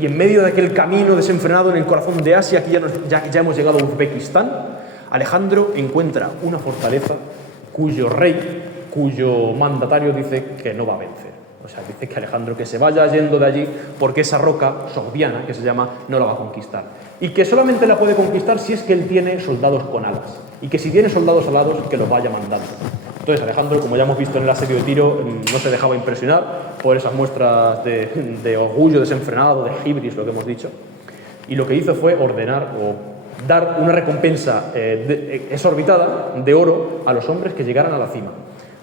y en medio de aquel camino desenfrenado en el corazón de Asia, aquí ya hemos llegado a Uzbekistán, Alejandro encuentra una fortaleza cuyo rey, cuyo mandatario dice que no va a vencer. O sea, dice que Alejandro que se vaya yendo de allí porque esa roca sogdiana, que se llama, no la va a conquistar. Y que solamente la puede conquistar si es que él tiene soldados con alas. Y que si tiene soldados alados, que los vaya mandando. Entonces Alejandro, como ya hemos visto en el asedio de Tiro, no se dejaba impresionar por esas muestras de orgullo desenfrenado, de hibris, lo que hemos dicho. Y lo que hizo fue ordenar o dar una recompensa exorbitada de oro a los hombres que llegaran a la cima.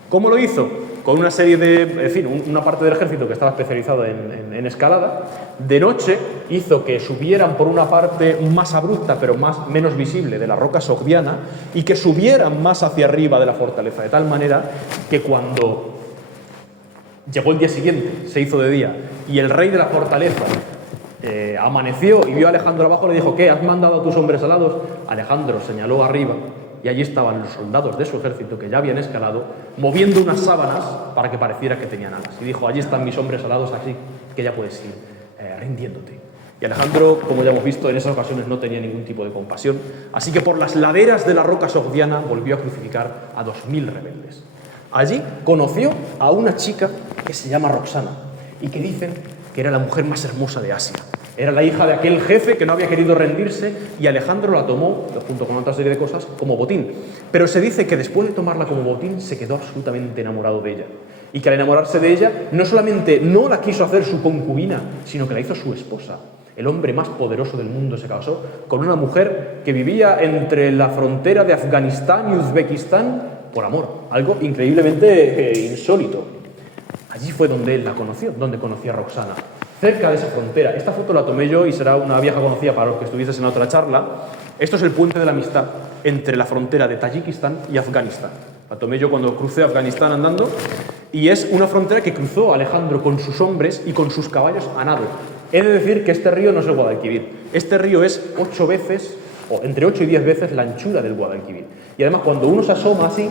¿Cómo lo hizo? Con una serie de, en fin, una parte del ejército que estaba especializada en escalada. De noche hizo que subieran por una parte más abrupta, pero menos visible, de la roca sogdiana, y que subieran más hacia arriba de la fortaleza, de tal manera que cuando llegó el día siguiente, se hizo de día, y el rey de la fortaleza amaneció y vio a Alejandro abajo, le dijo: ¿qué? ¿Has mandado a tus hombres alados? Alejandro señaló arriba, y allí estaban los soldados de su ejército que ya habían escalado, moviendo unas sábanas para que pareciera que tenían alas. Y dijo: allí están mis hombres alados, así que ya puedes ir rindiéndote. Y Alejandro, como ya hemos visto, en esas ocasiones no tenía ningún tipo de compasión, así que por las laderas de la roca sogdiana volvió a crucificar a 2000 rebeldes. Allí conoció a una chica que se llama Roxana y que dicen que era la mujer más hermosa de Asia. Era la hija de aquel jefe que no había querido rendirse y Alejandro la tomó, junto con otra serie de cosas, como botín. Pero se dice que después de tomarla como botín se quedó absolutamente enamorado de ella. Y que al enamorarse de ella no solamente no la quiso hacer su concubina, sino que la hizo su esposa. El hombre más poderoso del mundo se casó con una mujer que vivía entre la frontera de Afganistán y Uzbekistán por amor. Algo increíblemente insólito. Allí fue donde él la conoció, donde conoció a Roxana. Cerca de esa frontera. Esta foto la tomé yo y será una vieja conocida para los que estuvieses en la otra charla. Esto es el puente de la amistad entre la frontera de Tayikistán y Afganistán. La tomé yo cuando crucé Afganistán andando y es una frontera que cruzó Alejandro con sus hombres y con sus caballos a nado. He de decir que este río no es el Guadalquivir. Este río es 8 veces, o entre 8 y 10 veces la anchura del Guadalquivir. Y además cuando uno se asoma así,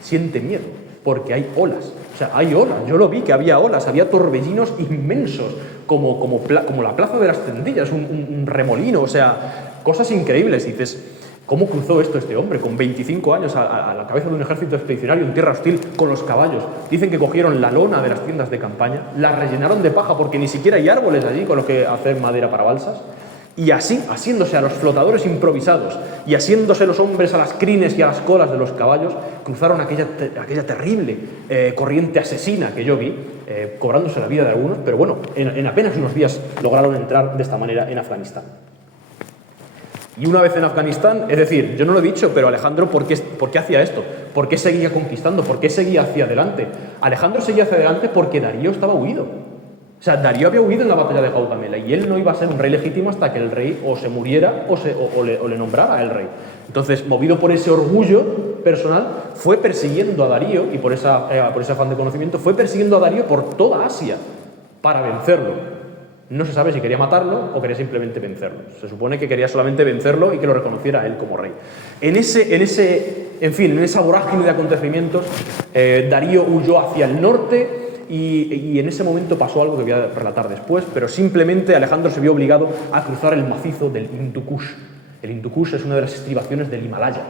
siente miedo, porque hay olas. O sea, hay olas. Yo lo vi que había olas, había torbellinos inmensos, como la plaza de las Tendillas, un remolino, o sea, cosas increíbles. Y dices, ¿cómo cruzó esto este hombre con 25 años a la cabeza de un ejército expedicionario en tierra hostil con los caballos? Dicen que cogieron la lona de las tiendas de campaña, la rellenaron de paja porque ni siquiera hay árboles allí con los que hacer madera para balsas. Y así, asiéndose a los flotadores improvisados y asiéndose los hombres a las crines y a las colas de los caballos, cruzaron aquella terrible corriente asesina que yo vi, cobrándose la vida de algunos, pero bueno, en apenas unos días lograron entrar de esta manera en Afganistán. Y una vez en Afganistán, es decir, yo no lo he dicho, pero Alejandro, ¿por qué hacía esto? ¿Por qué seguía conquistando? ¿Por qué seguía hacia adelante? Alejandro seguía hacia adelante porque Darío estaba huido. O sea, Darío había huido en la batalla de Gaugamela y él no iba a ser un rey legítimo hasta que el rey o se muriera o le nombrara el rey. Entonces, movido por ese orgullo personal, fue persiguiendo a Darío, y por ese afán de conocimiento, fue persiguiendo a Darío por toda Asia para vencerlo. No se sabe si quería matarlo o quería simplemente vencerlo. Se supone que quería solamente vencerlo y que lo reconociera a él como rey. En esa vorágine de acontecimientos, Darío huyó hacia el norte. Y en ese momento pasó algo que voy a relatar después, pero simplemente Alejandro se vio obligado a cruzar el macizo del Hindu Kush. El Hindu Kush es una de las estribaciones del Himalaya.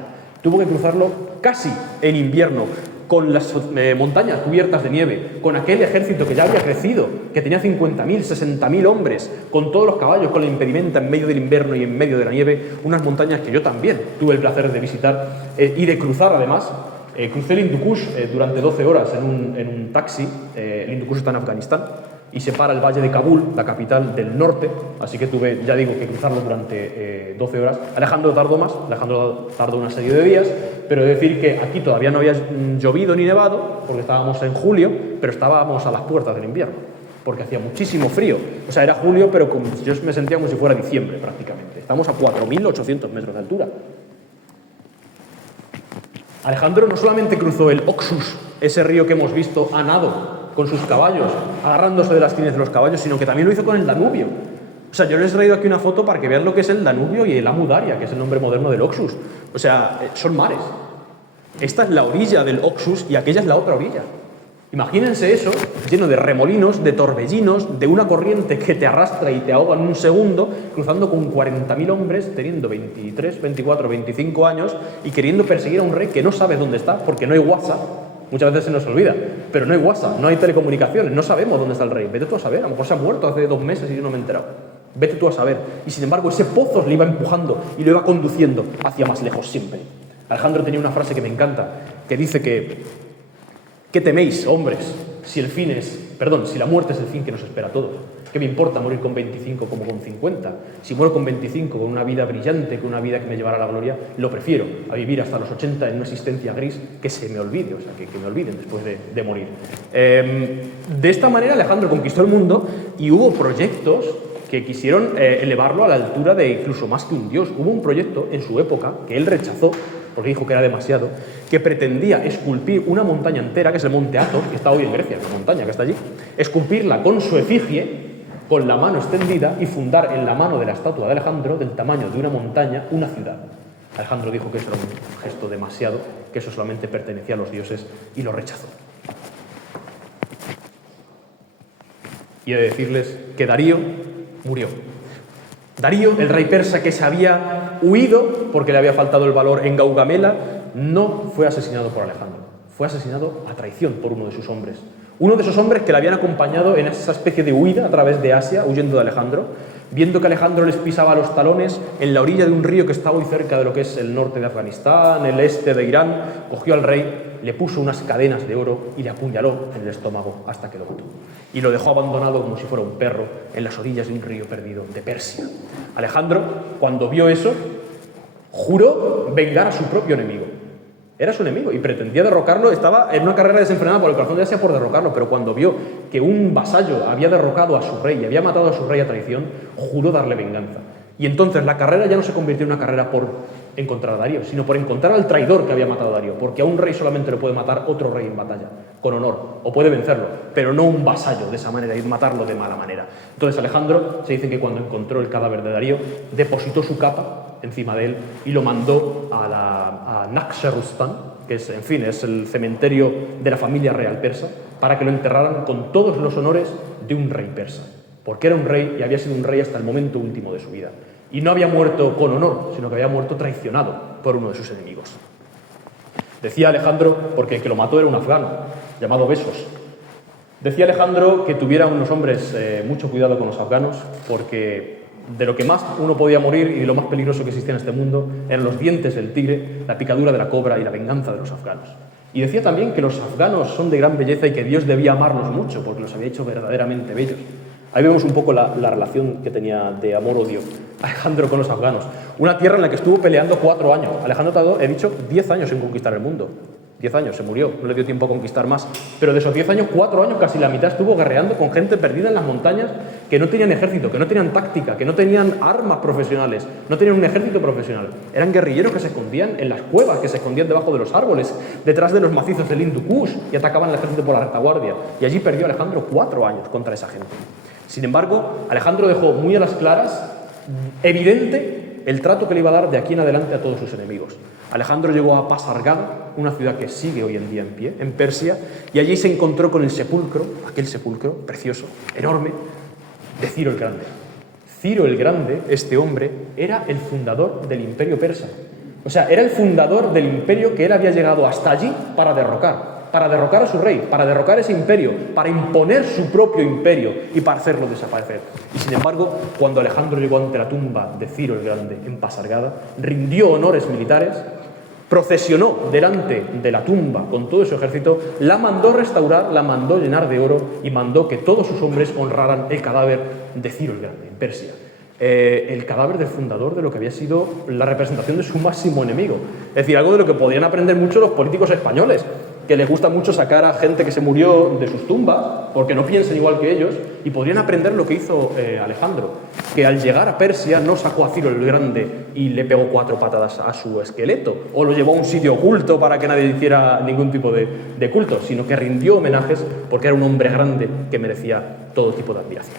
Tuvo que cruzarlo casi en invierno, con las montañas cubiertas de nieve, con aquel ejército que ya había crecido, que tenía 50.000, 60.000 hombres, con todos los caballos, con la impedimenta en medio del invierno y en medio de la nieve, unas montañas que yo también tuve el placer de visitar y de cruzar además. Crucé el Hindu Kush durante 12 horas en un taxi. El Hindu Kush está en Afganistán y separa el valle de Kabul, la capital del norte, así que tuve, ya digo, que cruzarlo durante 12 horas. Alejandro tardó más, Alejandro tardó una serie de días, pero he de decir que aquí todavía no había llovido ni nevado, porque estábamos en julio, pero estábamos a las puertas del invierno, porque hacía muchísimo frío. O sea, era julio, pero yo me sentía como si fuera diciembre prácticamente. Estamos a 4.800 metros de altura. Alejandro no solamente cruzó el Oxus, ese río que hemos visto a nado, con sus caballos, agarrándose de las crines de los caballos, sino que también lo hizo con el Danubio. O sea, yo les he traído aquí una foto para que vean lo que es el Danubio y el Amu Daria, que es el nombre moderno del Oxus. O sea, son mares. Esta es la orilla del Oxus y aquella es la otra orilla. Imagínense eso, lleno de remolinos, de torbellinos, de una corriente que te arrastra y te ahoga en un segundo, cruzando con 40.000 hombres, teniendo 23, 24, 25 años y queriendo perseguir a un rey que no sabe dónde está, porque no hay WhatsApp. Muchas veces se nos olvida, pero no hay WhatsApp, no hay telecomunicaciones, no sabemos dónde está el rey. Vete tú a saber, a lo mejor se ha muerto hace 2 meses y yo no me he enterado. Vete tú a saber. Y sin embargo, ese pozo le iba empujando y lo iba conduciendo hacia más lejos siempre. Alejandro tenía una frase que me encanta, que dice que ¿qué teméis, hombres, si la muerte es el fin que nos espera a todos? ¿Qué me importa morir con 25 como con 50? Si muero con 25 con una vida brillante, con una vida que me llevará a la gloria, lo prefiero a vivir hasta los 80 en una existencia gris que se me olvide, o sea, que me olviden después de morir. De esta manera Alejandro conquistó el mundo y hubo proyectos que quisieron elevarlo a la altura de incluso más que un dios. Hubo un proyecto en su época que él rechazó porque dijo que era demasiado, que pretendía esculpir una montaña entera, que es el monte Athos, que está hoy en Grecia, la montaña que está allí, esculpirla con su efigie, con la mano extendida, y fundar en la mano de la estatua de Alejandro, del tamaño de una montaña, una ciudad. Alejandro dijo que eso era un gesto demasiado, que eso solamente pertenecía a los dioses, y lo rechazó. Y he de decirles que Darío murió. Darío, el rey persa que se había huido porque le había faltado el valor en Gaugamela, no fue asesinado por Alejandro, fue asesinado a traición por uno de sus hombres. Uno de esos hombres que le habían acompañado en esa especie de huida a través de Asia, huyendo de Alejandro, viendo que Alejandro les pisaba los talones en la orilla de un río que está hoy cerca de lo que es el norte de Afganistán, el este de Irán, cogió al rey, le puso unas cadenas de oro y le apuñaló en el estómago hasta que lo mató. Y lo dejó abandonado como si fuera un perro en las orillas de un río perdido de Persia. Alejandro, cuando vio eso, juró vengar a su propio enemigo. Era su enemigo y pretendía derrocarlo, estaba en una carrera desenfrenada por el corazón de Asia por derrocarlo, pero cuando vio que un vasallo había derrocado a su rey y había matado a su rey a traición, juró darle venganza. Y entonces la carrera ya no se convirtió en una carrera por encontrar a Darío, sino por encontrar al traidor que había matado a Darío, porque a un rey solamente lo puede matar otro rey en batalla, con honor, o puede vencerlo, pero no un vasallo de esa manera y matarlo de mala manera. Entonces Alejandro, se dice que cuando encontró el cadáver de Darío, depositó su capa encima de él y lo mandó a Naxxerustan, que es, en fin, es el cementerio de la familia real persa, para que lo enterraran con todos los honores de un rey persa, porque era un rey y había sido un rey hasta el momento último de su vida. Y no había muerto con honor, sino que había muerto traicionado por uno de sus enemigos. Decía Alejandro, porque el que lo mató era un afgano, llamado Besos. Decía Alejandro que tuviera unos hombres mucho cuidado con los afganos, porque de lo que más uno podía morir y de lo más peligroso que existía en este mundo eran los dientes del tigre, la picadura de la cobra y la venganza de los afganos. Y decía también que los afganos son de gran belleza y que Dios debía amarlos mucho, porque los había hecho verdaderamente bellos. Ahí vemos un poco la relación que tenía de amor-odio Alejandro con los afganos. Una tierra en la que estuvo peleando 4 años. Alejandro tardó, he dicho, 10 años en conquistar el mundo. 10 años, se murió, no le dio tiempo a conquistar más. Pero de esos 10 años, 4 años, casi la mitad estuvo guerreando con gente perdida en las montañas que no tenían ejército, que no tenían táctica, que no tenían armas profesionales, no tenían un ejército profesional. Eran guerrilleros que se escondían en las cuevas, que se escondían debajo de los árboles, detrás de los macizos del Hindu Kush, y atacaban al ejército por la retaguardia. Y allí perdió Alejandro 4 años contra esa gente. Sin embargo, Alejandro dejó muy a las claras, evidente, el trato que le iba a dar de aquí en adelante a todos sus enemigos. Alejandro llegó a Pasargada, una ciudad que sigue hoy en día en pie, en Persia, y allí se encontró con el sepulcro, aquel sepulcro precioso, enorme, de Ciro el Grande. Ciro el Grande, este hombre, era el fundador del imperio persa. O sea, era el fundador del imperio que él había llegado hasta allí para derrocar a su rey, para derrocar ese imperio, para imponer su propio imperio y para hacerlo desaparecer. Y sin embargo, cuando Alejandro llegó ante la tumba de Ciro el Grande en Pasargada, rindió honores militares, procesionó delante de la tumba con todo su ejército, la mandó restaurar, la mandó llenar de oro y mandó que todos sus hombres honraran el cadáver de Ciro el Grande en Persia. El cadáver del fundador de lo que había sido la representación de su máximo enemigo. Es decir, algo de lo que podrían aprender mucho los políticos españoles, que les gusta mucho sacar a gente que se murió de sus tumbas porque no piensan igual que ellos, y podrían aprender lo que hizo Alejandro, que al llegar a Persia no sacó a Ciro el Grande y le pegó 4 patadas a su esqueleto o lo llevó a un sitio oculto para que nadie hiciera ningún tipo de culto, sino que rindió homenajes porque era un hombre grande que merecía todo tipo de admiración.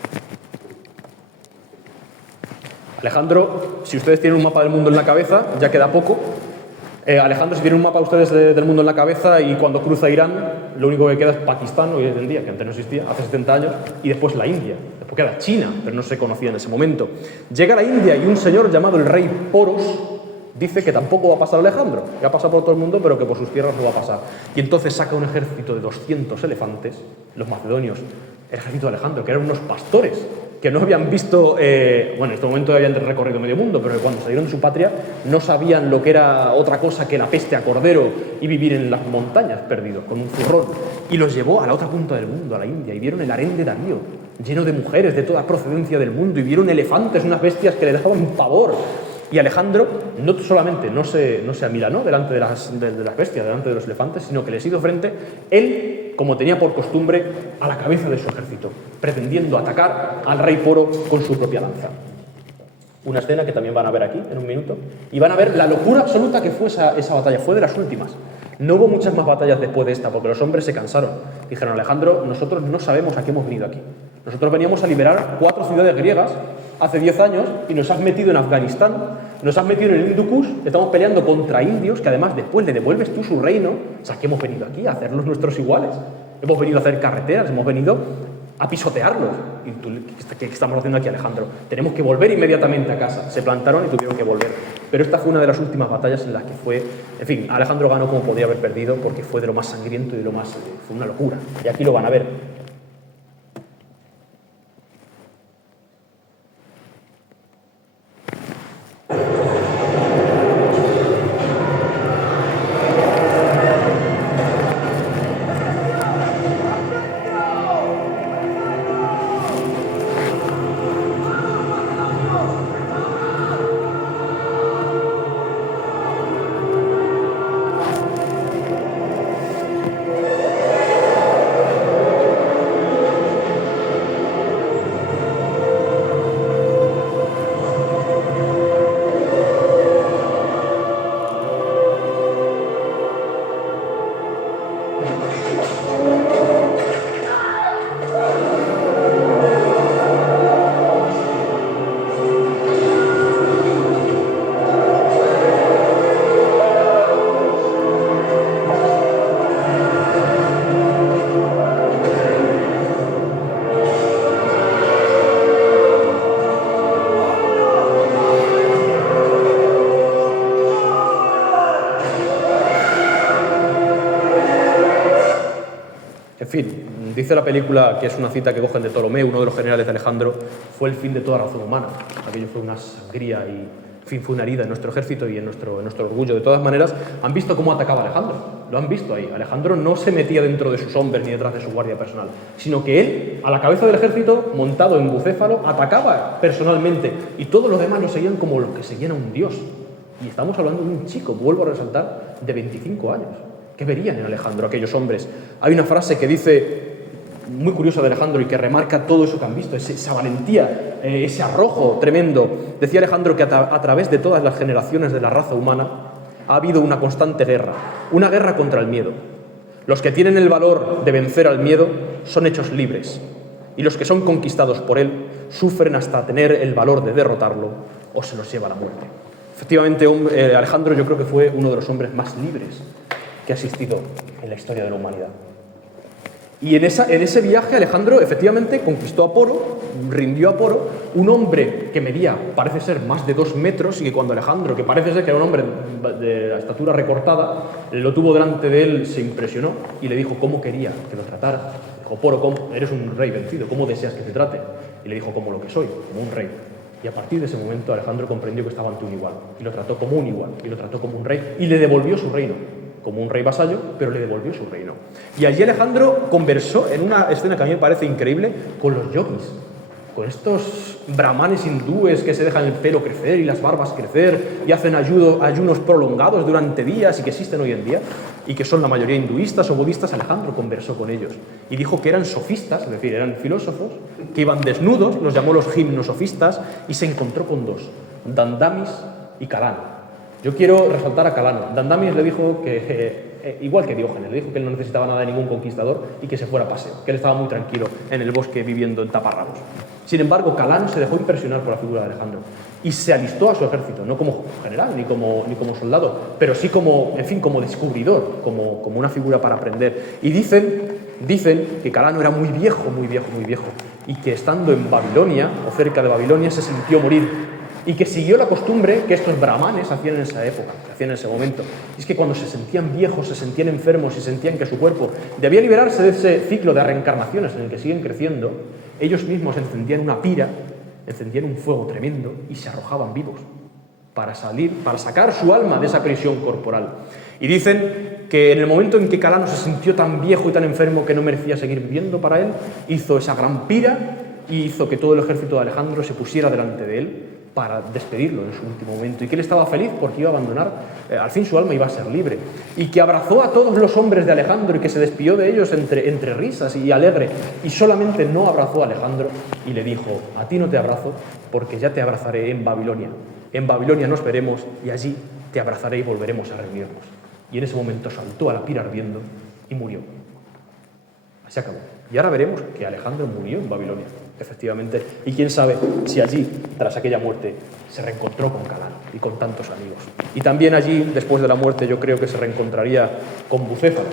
Alejandro, si ustedes tienen un mapa del mundo en la cabeza, ya queda poco. Alejandro, si tiene un mapa ustedes del mundo en la cabeza y cuando cruza Irán, lo único que queda es Pakistán hoy en día, que antes no existía, hace 70 años, y después la India. Después queda China, pero no se conocía en ese momento. Llega la India y un señor llamado el rey Poros dice que tampoco va a pasar Alejandro, que ha pasado por todo el mundo, pero que por sus tierras no va a pasar. Y entonces saca un ejército de 200 elefantes, los macedonios, el ejército de Alejandro, que eran unos pastores, que no habían visto, bueno, en este momento habían recorrido medio mundo, pero que cuando salieron de su patria no sabían lo que era otra cosa que la peste a cordero y vivir en las montañas perdidos, con un zurrón. Y los llevó a la otra punta del mundo, a la India, y vieron el harén de Darío, lleno de mujeres de toda procedencia del mundo, y vieron elefantes, unas bestias que le daban pavor. Y Alejandro no solamente no se amilanó delante de las bestias, delante de los elefantes, sino que les hizo frente, él, como tenía por costumbre, a la cabeza de su ejército, pretendiendo atacar al rey Poro con su propia lanza. Una escena que también van a ver aquí, en un minuto, y van a ver la locura absoluta que fue esa batalla, fue de las últimas. No hubo muchas más batallas después de esta, porque los hombres se cansaron. Dijeron, Alejandro, nosotros no sabemos a qué hemos venido aquí. Nosotros veníamos a liberar 4 ciudades griegas hace 10 años y nos has metido en Afganistán, nos has metido en el Hindu Kush, estamos peleando contra indios que además después le devuelves tú su reino. O sea, que hemos venido aquí a hacerlos nuestros iguales. Hemos venido a hacer carreteras, hemos venido a pisotearlos. ¿Y tú, qué estamos haciendo aquí, Alejandro? Tenemos que volver inmediatamente a casa. Se plantaron y tuvieron que volver. Pero esta fue una de las últimas batallas en las que fue... En fin, Alejandro ganó como podía haber perdido porque fue de lo más sangriento y de lo más... fue una locura. Y aquí lo van a ver. En fin, dice la película, que es una cita que cogen de Ptolomeo, uno de los generales de Alejandro, fue el fin de toda razón humana. Aquello fue una sangría y, en fin, fue una herida en nuestro ejército y en nuestro orgullo. De todas maneras, han visto cómo atacaba Alejandro. Lo han visto ahí. Alejandro no se metía dentro de sus hombres ni detrás de su guardia personal, sino que él, a la cabeza del ejército, montado en bucéfalo, atacaba personalmente. Y todos los demás lo seguían como los que seguían a un dios. Y estamos hablando de un chico, vuelvo a resaltar, de 25 años. ¿Qué verían en Alejandro aquellos hombres? Hay una frase que dice, muy curiosa de Alejandro y que remarca todo eso que han visto, esa valentía, ese arrojo tremendo. Decía Alejandro que a través de todas las generaciones de la raza humana ha habido una constante guerra, una guerra contra el miedo. Los que tienen el valor de vencer al miedo son hechos libres, y los que son conquistados por él sufren hasta tener el valor de derrotarlo o se los lleva a la muerte. Efectivamente, Alejandro yo creo que fue uno de los hombres más libres que ha existido en la historia de la humanidad. Y en ese viaje Alejandro efectivamente conquistó a Poro, rindió a Poro, un hombre que medía, parece ser, más de 2 metros, y que cuando Alejandro, que parece ser que era un hombre de la estatura recortada, lo tuvo delante de él, se impresionó y le dijo cómo quería que lo tratara. Dijo, Poro, ¿cómo? Eres un rey vencido, ¿cómo deseas que te trate? Y le dijo, como lo que soy, como un rey. Y a partir de ese momento Alejandro comprendió que estaba ante un igual, y lo trató como un igual, y lo trató como un rey, y le devolvió su reino. Como un rey vasallo, pero le devolvió su reino. Y allí Alejandro conversó en una escena que a mí me parece increíble con los yogis, con estos brahmanes hindúes que se dejan el pelo crecer y las barbas crecer y hacen ayunos prolongados durante días y que existen hoy en día y que son la mayoría hinduistas o budistas. Alejandro conversó con ellos y dijo que eran sofistas, es decir, eran filósofos, que iban desnudos, los llamó los gimnosofistas, y se encontró con 2, Dandamis y Kalana. Yo quiero resaltar a Kalana. Dandamis le dijo que igual que Diógenes, le dijo que él no necesitaba nada de ningún conquistador y que se fuera a paseo, que él estaba muy tranquilo en el bosque viviendo en taparrabos. Sin embargo, Calano se dejó impresionar por la figura de Alejandro y se alistó a su ejército, no como general ni como soldado, pero sí como, en fin, como descubridor, como una figura para aprender. Y dicen que Calano era muy viejo, y que estando en Babilonia, o cerca de Babilonia, se sintió morir, y que siguió la costumbre que estos brahmanes hacían en esa época, que hacían en ese momento. Y es que cuando se sentían viejos, se sentían enfermos y sentían que su cuerpo debía liberarse de ese ciclo de reencarnaciones en el que siguen creciendo, ellos mismos encendían una pira, encendían un fuego tremendo y se arrojaban vivos para sacar su alma de esa prisión corporal. Y dicen que en el momento en que Calano se sintió tan viejo y tan enfermo que no merecía seguir viviendo para él, hizo esa gran pira y hizo que todo el ejército de Alejandro se pusiera delante de él para despedirlo en su último momento, y que él estaba feliz porque iba a abandonar, al fin su alma iba a ser libre, y que abrazó a todos los hombres de Alejandro y que se despidió de ellos entre risas y alegre, y solamente no abrazó a Alejandro y le dijo: a ti no te abrazo porque ya te abrazaré en Babilonia nos veremos y allí te abrazaré y volveremos a reunirnos. Y en ese momento saltó a la pira ardiendo y murió. Se acabó. Y ahora veremos que Alejandro murió en Babilonia, efectivamente, y quién sabe si allí, tras aquella muerte, se reencontró con Calano y con tantos amigos. Y también allí, después de la muerte, yo creo que se reencontraría con Bucéfalo,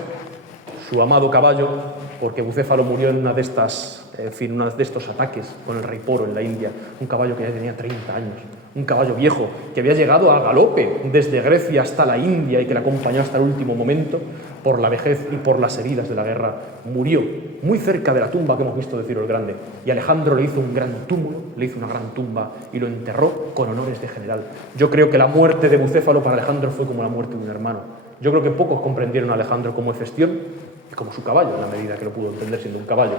su amado caballo, porque Bucéfalo murió en uno de estos ataques con el rey Poro en la India, un caballo que ya tenía 30 años, un caballo viejo que había llegado al galope desde Grecia hasta la India y que le acompañó hasta el último momento. Por la vejez y por las heridas de la guerra, murió muy cerca de la tumba que hemos visto de Ciro el Grande, y Alejandro le hizo un gran túmulo, le hizo una gran tumba y lo enterró con honores de general. Yo creo que la muerte de Bucéfalo para Alejandro fue como la muerte de un hermano. Yo creo que pocos comprendieron a Alejandro como Hefestión y como su caballo, en la medida que lo pudo entender siendo un caballo.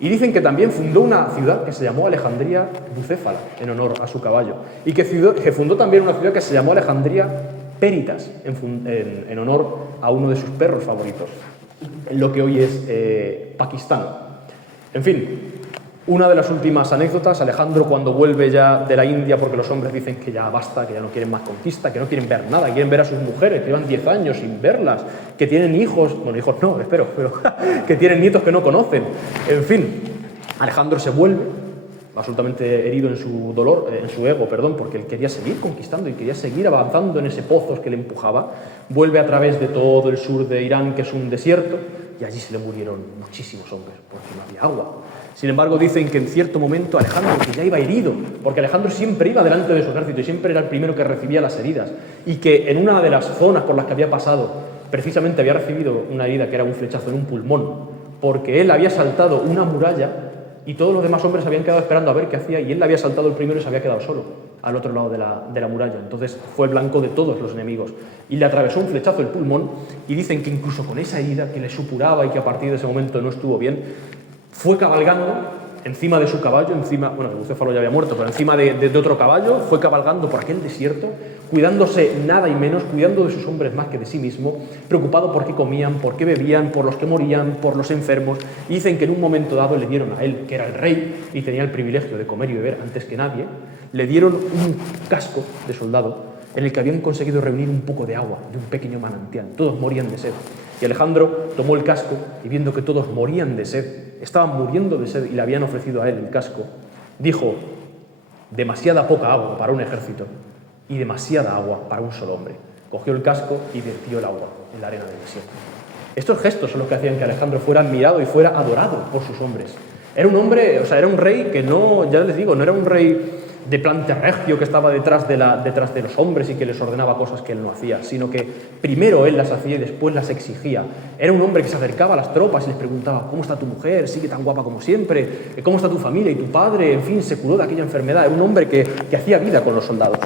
Y dicen que también fundó una ciudad que se llamó Alejandría Bucéfala, en honor a su caballo, y que fundó también una ciudad que se llamó Alejandría Peritas, en honor a uno de sus perros favoritos, en lo que hoy es Pakistán. En fin, una de las últimas anécdotas: Alejandro, cuando vuelve ya de la India, porque los hombres dicen que ya basta, que ya no quieren más conquista, que no quieren ver nada, quieren ver a sus mujeres, que llevan 10 años sin verlas, que tienen hijos, bueno, hijos no, espero, pero que tienen nietos que no conocen. En fin, Alejandro se vuelve absolutamente herido en su dolor, en su ego, porque él quería seguir conquistando y quería seguir avanzando en ese pozo que le empujaba. Vuelve a través de todo el sur de Irán, que es un desierto, y allí se le murieron muchísimos hombres porque no había agua. Sin embargo, dicen que en cierto momento Alejandro, que ya iba herido, porque Alejandro siempre iba delante de su ejército y siempre era el primero que recibía las heridas, y que en una de las zonas por las que había pasado, precisamente había recibido una herida que era un flechazo en un pulmón, porque él había saltado una muralla y todos los demás hombres habían quedado esperando a ver qué hacía, y él había saltado el primero y se había quedado solo al otro lado de la muralla. Entonces fue el blanco de todos los enemigos y le atravesó un flechazo el pulmón, y dicen que incluso con esa herida que le supuraba y que a partir de ese momento no estuvo bien, fue cabalgando encima de su caballo, bueno, Bucéfalo ya había muerto, pero encima de otro caballo, fue cabalgando por aquel desierto, cuidándose nada y menos, cuidando de sus hombres más que de sí mismo, preocupado por qué comían, por qué bebían, por los que morían, por los enfermos. Y dicen que en un momento dado le dieron a él, que era el rey y tenía el privilegio de comer y beber antes que nadie, le dieron un casco de soldado en el que habían conseguido reunir un poco de agua de un pequeño manantial. Todos morían de sed. Y Alejandro tomó el casco y, viendo que todos morían de sed, estaban muriendo de sed y le habían ofrecido a él el casco, dijo: demasiada poca agua para un ejército y demasiada agua para un solo hombre. Cogió el casco y vertió el agua en la arena del desierto. Estos gestos son los que hacían que Alejandro fuera admirado y fuera adorado por sus hombres. Era un hombre, era un rey que no, ya les digo, no era un rey de plante regio que estaba detrás de los hombres y que les ordenaba cosas que él no hacía, sino que primero él las hacía y después las exigía. Era un hombre que se acercaba a las tropas y les preguntaba: ¿cómo está tu mujer? ¿Sigue tan guapa como siempre? ¿Cómo está tu familia y tu padre? En fin, se curó de aquella enfermedad. Era un hombre que hacía vida con los soldados.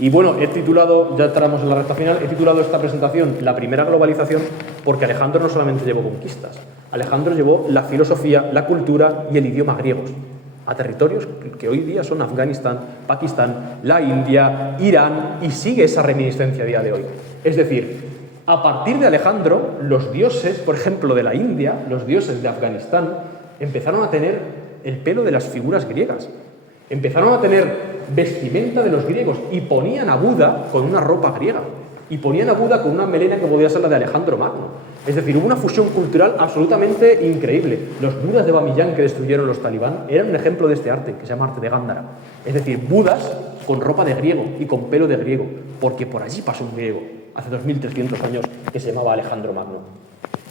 Y bueno, he titulado, ya entramos en la recta final, he titulado esta presentación La primera globalización, porque Alejandro no solamente llevó conquistas, Alejandro llevó la filosofía, la cultura y el idioma griegos a territorios que hoy día son Afganistán, Pakistán, la India, Irán, y sigue esa reminiscencia a día de hoy. Es decir, a partir de Alejandro, los dioses, por ejemplo, de la India, los dioses de Afganistán, empezaron a tener el pelo de las figuras griegas, empezaron a tener vestimenta de los griegos y ponían a Buda con una ropa griega. y ponían a Buda con una melena que podía ser la de Alejandro Magno. Es decir, hubo una fusión cultural absolutamente increíble. Los Budas de Bamiyan que destruyeron los talibán eran un ejemplo de este arte, que se llama arte de Gándara. Es decir, Budas con ropa de griego y con pelo de griego, porque por allí pasó un griego, hace 2300 años, que se llamaba Alejandro Magno.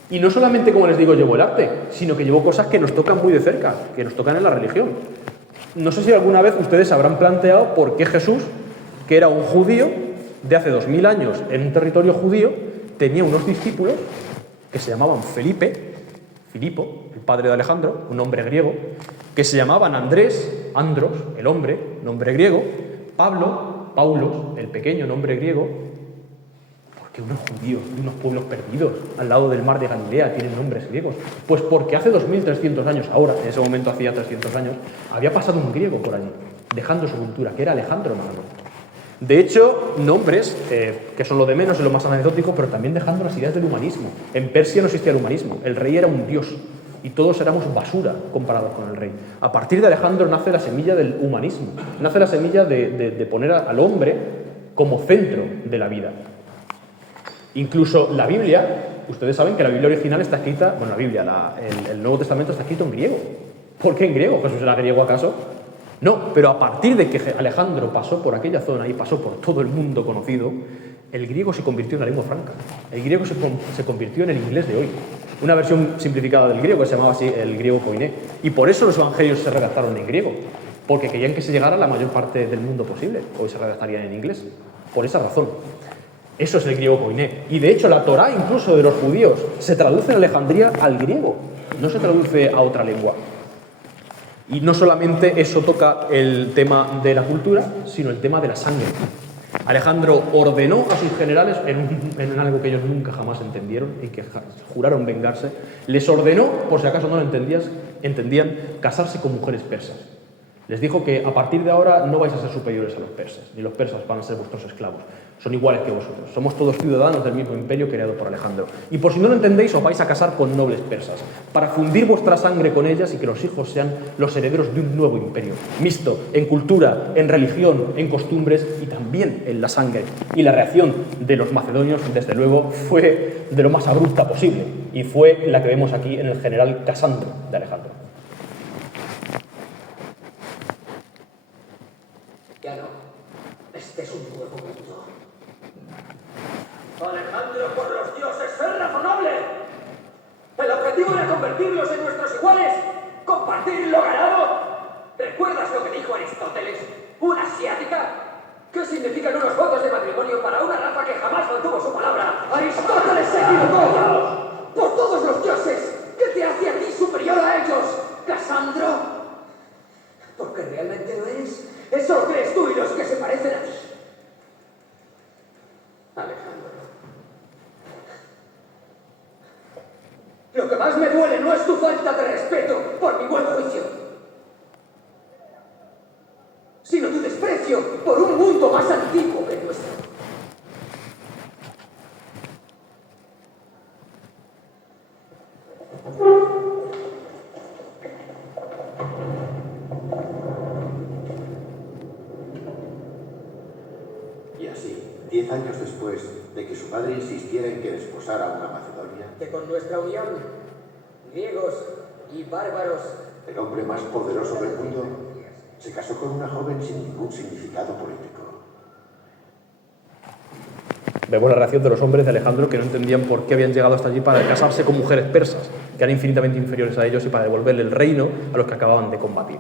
Y no solamente, como les digo, llevó el arte, sino que llevó cosas que nos tocan muy de cerca, que nos tocan en la religión. No sé si alguna vez ustedes habrán planteado por qué Jesús, que era un judío de hace 2000 años en un territorio judío, tenía unos discípulos que se llamaban Filipo, el padre de Alejandro, un hombre griego, que se llamaban Andros, el hombre, nombre griego, Paulos, el pequeño, nombre griego, porque unos judíos de unos pueblos perdidos al lado del mar de Galilea tienen nombres griegos. Pues porque hace 2300 años, ahora, en ese momento hacía 300 años, había pasado un griego por allí, dejando su cultura, que era Alejandro Magno. De hecho, nombres que son lo de menos y lo más anecdótico, pero también dejando las ideas del humanismo. En Persia no existía el humanismo, el rey era un dios y todos éramos basura comparados con el rey. A partir de Alejandro nace la semilla del humanismo, nace la semilla de poner al hombre como centro de la vida. Incluso la Biblia, ustedes saben que la Biblia original está escrita, bueno, la Biblia, el Nuevo Testamento está escrito en griego. ¿Por qué en griego? ¿Jesús era griego acaso? No, pero a partir de que Alejandro pasó por aquella zona y pasó por todo el mundo conocido, el griego se convirtió en la lengua franca. El griego se convirtió en el inglés de hoy. Una versión simplificada del griego que se llamaba así el griego koiné. Y por eso los evangelios se redactaron en griego, porque querían que se llegara a la mayor parte del mundo posible. Hoy se redactarían en inglés. Por esa razón. Eso es el griego koiné. Y de hecho la Torá, incluso de los judíos, se traduce en Alejandría al griego. No se traduce a otra lengua. Y no solamente eso toca el tema de la cultura, sino el tema de la sangre. Alejandro ordenó a sus generales, en algo que ellos nunca jamás entendieron y que juraron vengarse, les ordenó, por si acaso no lo entendían, casarse con mujeres persas. Les dijo que a partir de ahora no vais a ser superiores a los persas, ni los persas van a ser vuestros esclavos. Son iguales que vosotros. Somos todos ciudadanos del mismo imperio creado por Alejandro. Y por si no lo entendéis, os vais a casar con nobles persas, para fundir vuestra sangre con ellas y que los hijos sean los herederos de un nuevo imperio, mixto en cultura, en religión, en costumbres y también en la sangre. Y la reacción de los macedonios, desde luego, fue de lo más abrupta posible, y fue la que vemos aquí en el general Casandro de Alejandro. Ya no. Este es un nuevo mundo. Alejandro, por los dioses, es razonable. El objetivo era convertirlos en nuestros iguales. Compartir lo ganado. ¿Recuerdas lo que dijo Aristóteles? ¿Una asiática? ¿Qué significan unos votos de matrimonio para una raza que jamás mantuvo su palabra? ¡Aristóteles se equivocó! ¡Por todos los dioses! ¿Qué te hace a ti superior a ellos, Casandro? Porque realmente lo eres. Eso lo crees tú y los que se parecen a ti. Alejandro. Lo que más me duele no es tu falta de respeto por mi buen juicio, sino tu desprecio por un mundo más antiguo que el nuestro. Y así, 10 años después de que su padre insistiera en que desposara a una macedonia, Que con nuestra unión, griegos y bárbaros, el hombre más poderoso del mundo se casó con una joven sin ningún significado político. Vemos la reacción de los hombres de Alejandro que no entendían por qué habían llegado hasta allí para casarse con mujeres persas, que eran infinitamente inferiores a ellos y para devolverle el reino a los que acababan de combatir.